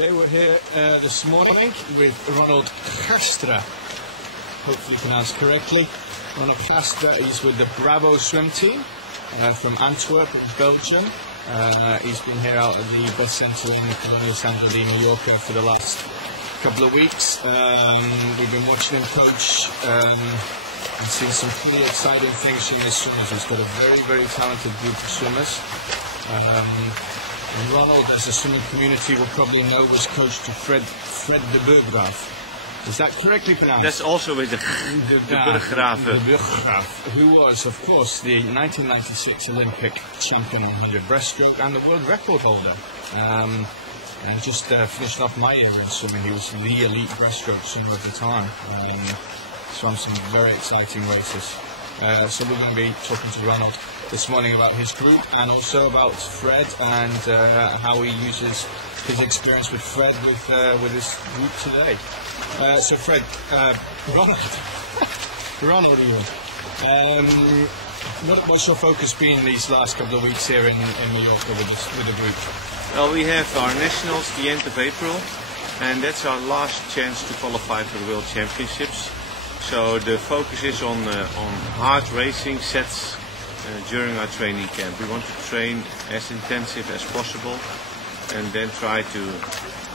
Okay, we're here this morning with Ronald hopefully pronounced correctly. Ronald Castra is with the Bravo swim team from Antwerp, Belgium. He's been here out at the bus centre in the Colonial Centre de Mallorca for the last couple of weeks. We've been watching him coach and seen some pretty exciting things from his swimmers. He's got a very, very talented group of swimmers. Ronald, as the swimming community will probably know, was coach to Fred de Burggraaf. Is that correctly pronounced? That's also with the Burggraaf. De Burggraaf, who was, of course, the 1996 Olympic champion on 100 breaststroke and the world record holder. And just finished off my era in swimming. He was the elite breaststroke swimmer of the time. Swam some very exciting races. So we're going to be talking to Ronald this morning about his group and also about Fred and how he uses his experience with Fred with his group today. So Fred, Ronald, what's your focus been these last couple of weeks here in Mallorca with the group? Well, we have our nationals the end of April, and that's our last chance to qualify for the World Championships. So the focus is on hard racing sets during our training camp. We want to train as intensive as possible and then try to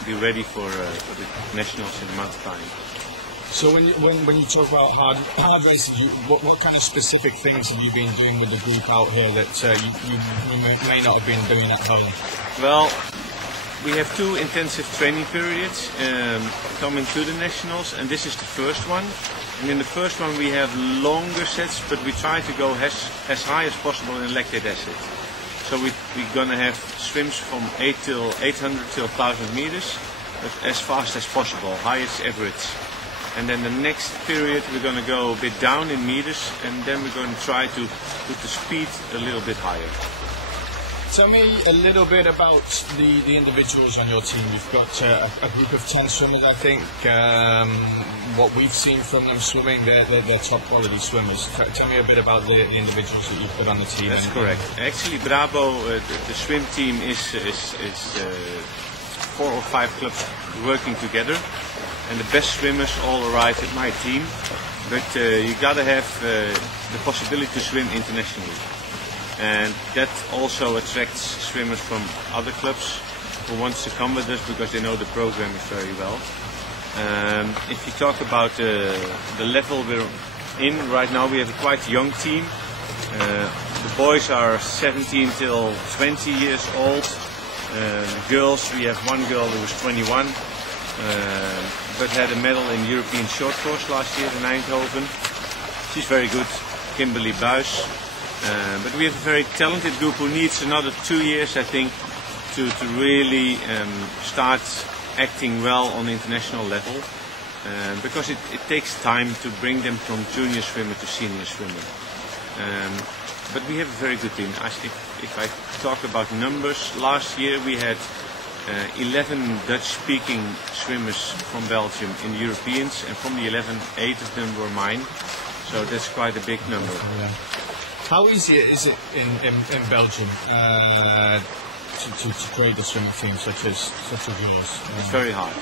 be ready for the nationals in a month's time. So when you talk about hard racing, what kind of specific things have you been doing with the group out here that you may not have been doing at home? Well, we have two intensive training periods coming to the nationals, and this is the first one. And in the first one we have longer sets, but we try to go as high as possible in lactate acid. So we're going to have swims from 800 till 1,000 meters, but as fast as possible, highest average. And then the next period we're going to go a bit down in meters, and then we're going to try to put the speed a little bit higher. Tell me a little bit about the individuals on your team. You've got a group of 10 swimmers, I think. What we've seen from them swimming, they're top quality swimmers. Tell me a bit about the individuals that you've put on the team. That's correct. Actually, Bravo, the swim team is 4 or 5 clubs working together, and the best swimmers all arrive at my team. But you gotta have the possibility to swim internationally. And that also attracts swimmers from other clubs who wants to come with us because they know the program very well. If you talk about the level we're in right now, we have a quite young team. The boys are 17 till 20 years old. Girls, we have one girl who was 21, but had a medal in European short course last year in Eindhoven. She's very good, Kimberly Buys. But we have a very talented group who needs another 2 years, I think, to really start acting well on the international level, because it takes time to bring them from junior swimmer to senior swimmer. But we have a very good team. If I talk about numbers, last year we had 11 Dutch-speaking swimmers from Belgium in the Europeans, and from the 11, 8 of them were mine. So that's quite a big number. Yeah. How easy is it in Belgium to create a swimming team such as yours? It's very hard.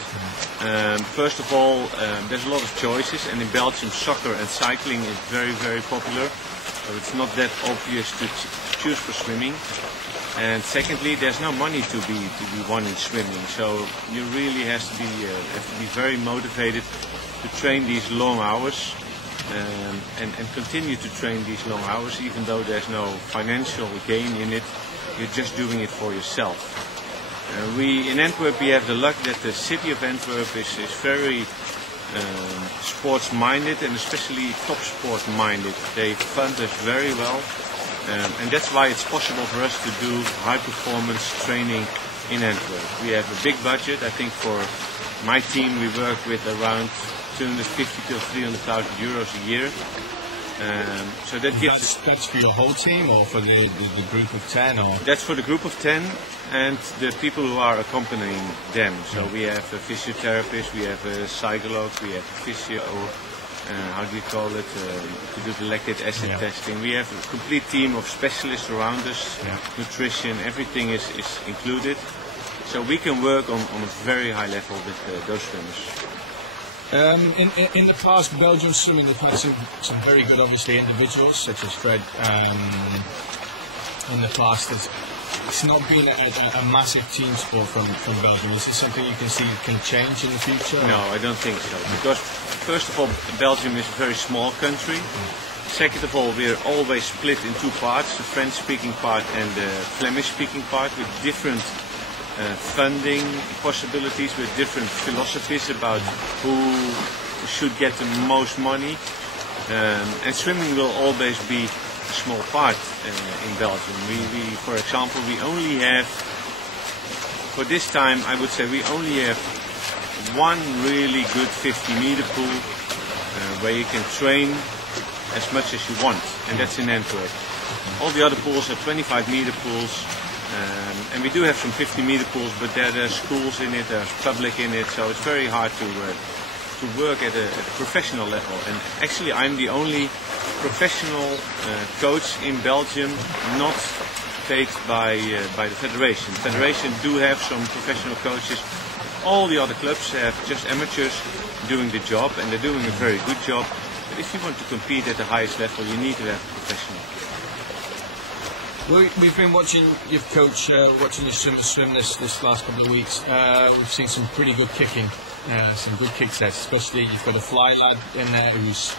First of all, there's a lot of choices, and in Belgium soccer and cycling is very, very popular. So it's not that obvious to choose for swimming. And secondly, there's no money to be won in swimming. So you really have to be very motivated to train these long hours. And continue to train these long hours, even though there's no financial gain in it. You're just doing it for yourself. In Antwerp we have the luck that the city of Antwerp is very sports-minded, and especially top sport-minded. They fund us very well, and that's why it's possible for us to do high-performance training in Antwerp. We have a big budget. I think for my team we work with around 250 to 300,000 euros a year. So that gives. That's for your whole team, or for the group of 10, or? That's for the group of 10 and the people who are accompanying them. So we have a physiotherapist, we have a psychologist, we have a physio. How do you call it? To do the lactate acid testing. We have a complete team of specialists around us. Nutrition, everything is included. So we can work on a very high level with those swimmers. In the past, Belgium swimming have had some very good, obviously, individuals, such as Fred. In the past, it's not been a massive team sport from Belgium. Is this something you can see can change in the future? No, I don't think so. Because, first of all, Belgium is a very small country. Second of all, we're always split in two parts, the French-speaking part and the Flemish-speaking part, with different funding possibilities, with different philosophies about who should get the most money. And swimming will always be a small part in Belgium. We, for example, we only have, for this time, I would say we only have one really good 50-meter pool where you can train as much as you want, and that's in Antwerp. All the other pools are 25-meter pools, and we do have some 50-meter pools, but there's schools in it, there's public in it, so it's very hard to work at a professional level. And actually, I'm the only professional coach in Belgium not paid by the federation. The federation do have some professional coaches. All the other clubs have just amateurs doing the job, and they're doing a very good job. But if you want to compete at the highest level, you need to have a professional. Well, we've been watching your coach, watching your swimmers swim this last couple of weeks. We've seen some pretty good kicking, some good kick sets, especially you've got a fly lad in there who's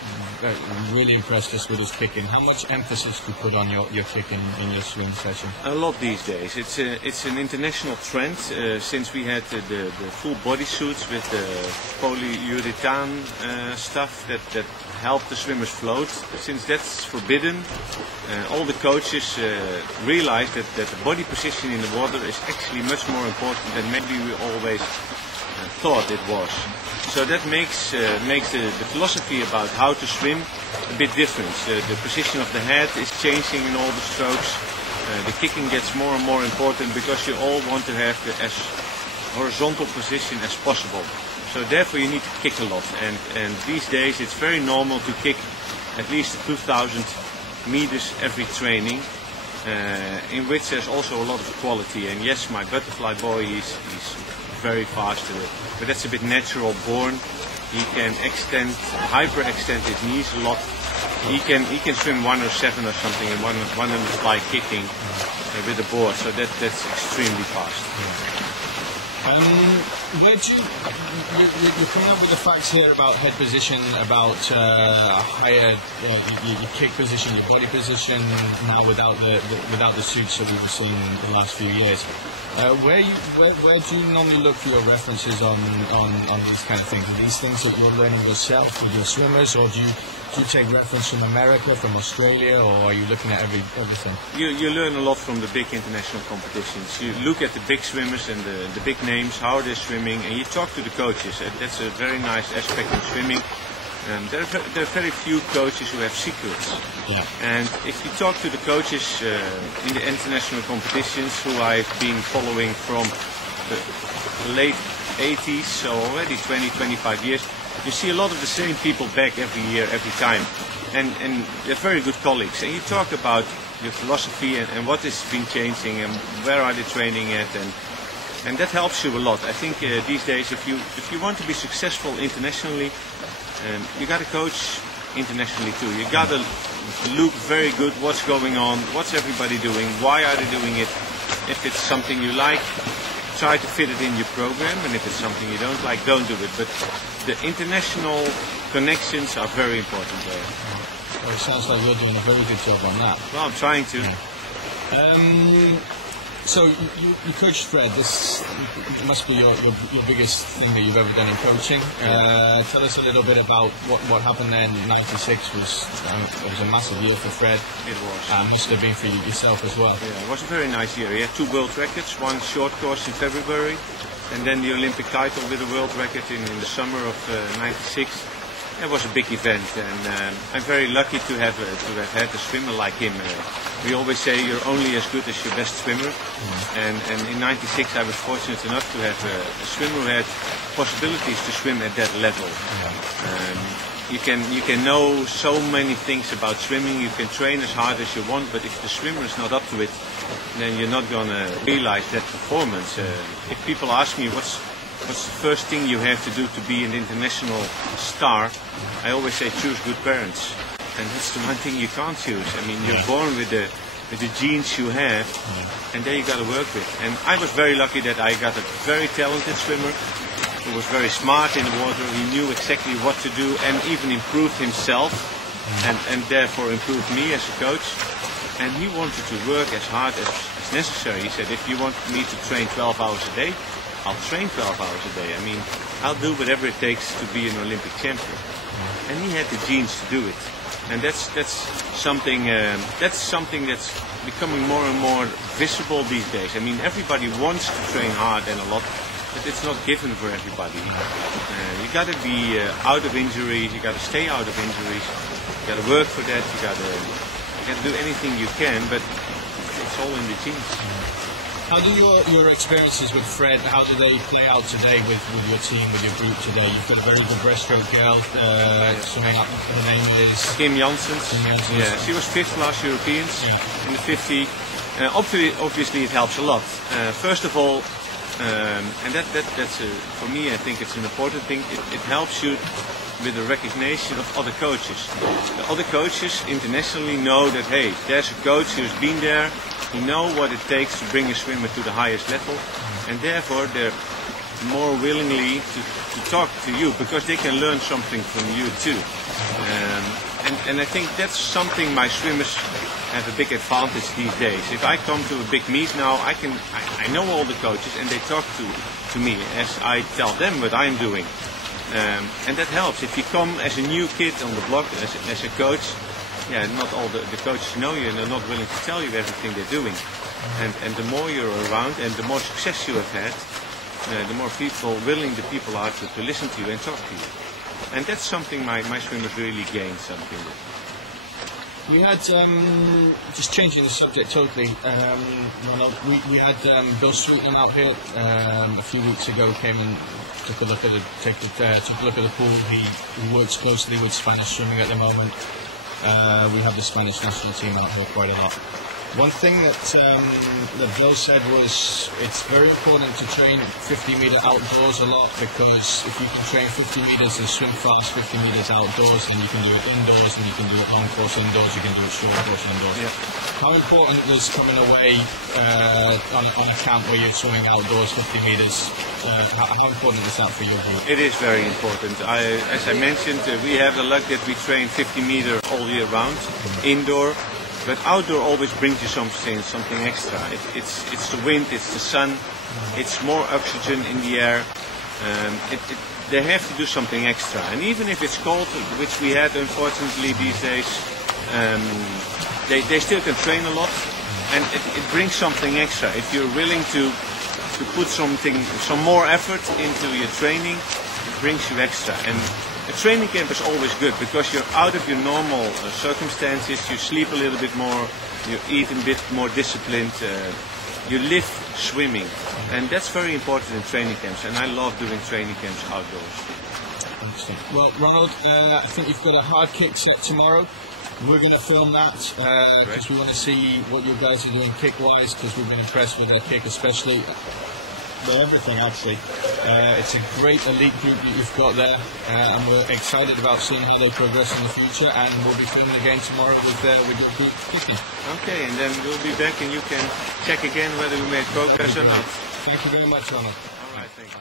really impressed us with his kicking. How much emphasis do you put on your kicking in your swim session? A lot these days. It's an international trend since we had the full body suits with the polyurethane stuff that help the swimmers float. Since that's forbidden, all the coaches realize that the body position in the water is actually much more important than maybe we always thought it was. So that makes the philosophy about how to swim a bit different. The position of the head is changing in all the strokes. The kicking gets more and more important because you all want to have the as horizontal position as possible. So therefore you need to kick a lot, and these days it's very normal to kick at least 2,000 meters every training, in which there's also a lot of quality. And yes, my butterfly boy is very fast, but that's a bit natural born. He can hyperextend his knees a lot. He can swim 107 or something in one on the fly kicking with the board, so that's extremely fast. You're coming up with the facts here about head position, about higher your kick position, your body position. Now without the suits that we've seen in the last few years, where do you normally look for your references on these kind of things? Are these things that you're learning yourself with your swimmers, or do you take reference from America, from Australia, or are you looking at everything? You learn a lot from the big international competitions. You look at the big swimmers and the big names, how they're swimming, and you talk to the coaches. That's a very nice aspect of swimming. There are very few coaches who have secrets. Yeah. And if you talk to the coaches in the international competitions, who I've been following from the late 80s, so already 20-25 years, you see a lot of the same people back every year, every time, and they're very good colleagues. And you talk about your philosophy and what has been changing and where are they training at, and that helps you a lot. I think these days, if you want to be successful internationally, you got to coach internationally too. You got to look very good what's going on, what's everybody doing, why are they doing it. If it's something you like, try to fit it in your program, and if it's something you don't like, don't do it. But the international connections are very important there. Well, it sounds like you're doing a very good job on that. Well, I'm trying to. Yeah. So you coached Fred. This must be your biggest thing that you've ever done in coaching. Tell us a little bit about what happened there in '96. It was a massive year for Fred. It was. Must have been for yourself as well. Yeah, it was a very nice year. He had 2 world records, one short course in February, and then the Olympic title with a world record in the summer of '96. It was a big event, and I'm very lucky to have had a swimmer like him. We always say you're only as good as your best swimmer, and in '96 I was fortunate enough to have a swimmer who had possibilities to swim at that level. you can know so many things about swimming. You can train as hard as you want, but if the swimmer is not up to it, then you're not going to realize that performance. If people ask me what's the first thing you have to do to be an international star, I always say choose good parents, and that's the one thing you can't choose. I mean, you're born with the genes you have, and there you got to work with. And I was very lucky that I got a very talented swimmer who was very smart in the water. He knew exactly what to do and even improved himself, and therefore improved me as a coach. And he wanted to work as hard as necessary. He said, if you want me to train 12 hours a day, I'll train 12 hours a day. I mean, I'll do whatever it takes to be an Olympic champion. And he had the genes to do it. And that's something that's becoming more and more visible these days. I mean, everybody wants to train hard and a lot, but it's not given for everybody. You got to be out of injuries. You got to stay out of injuries. You got to work for that. You got to do anything you can, but it's all in the genes. How do your experiences with Fred, how do they play out today with your team, with your group today? You've got a very good breaststroke girl, swimming up, her name is? Kim Janssens. Yeah, she was 5th last Europeans in the 50. Obviously it helps a lot. First of all, and that's for me, I think it's an important thing, it helps you with the recognition of other coaches. The other coaches internationally know that, hey, there's a coach who's been there, he knows what it takes to bring a swimmer to the highest level, and therefore they're more willingly to talk to you, because they can learn something from you too. And I think that's something my swimmers have a big advantage these days. If I come to a big meet now, I know all the coaches, and they talk to me as I tell them what I'm doing. And that helps. If you come as a new kid on the block as a coach, not all the coaches know you, and they're not willing to tell you everything they're doing. And the more you're around and the more success you have had, the more willing the people are to listen to you and talk to you. And that's something my swimmers really gain something with. We had, just changing the subject totally, Ronald, we had Bill Sweetman out here a few weeks ago, came and took a look at the pool. He works closely with Spanish swimming at the moment. We have the Spanish national team out here quite a lot. One thing that Bill said was it's very important to train 50 metre outdoors a lot, because if you can train 50 metres and swim fast 50 metres outdoors, then you can do it indoors, and you can do it long course indoors, you can do it short course indoors. Yeah. How important is coming away on a camp where you're swimming outdoors 50 metres? How important is that for your group? It is very important. As I mentioned, we have the luck that we train 50 metre all year round, indoor. But outdoor always brings you something extra. It's the wind, it's the sun, it's more oxygen in the air. They have to do something extra. And even if it's cold, which we had unfortunately these days, they still can train a lot, and it brings something extra. If you're willing to put some more effort into your training, it brings you extra. And a training camp is always good, because you're out of your normal circumstances, you sleep a little bit more, you eat a bit more disciplined, you live swimming, and that's very important in training camps, and I love doing training camps outdoors. Interesting. Well, Ronald, I think you've got a hard kick set tomorrow. We're going to film that because we want to see what you guys are doing kick-wise, because we've been impressed with their kick especially. Everything actually. It's a great elite group that you've got there, and we're excited about seeing how they progress in the future, and we'll be filming again tomorrow with your group kicking. Okay, and then we'll be back and you can check again whether we made progress or not. Thank you very much, Ronald. All right, thank you.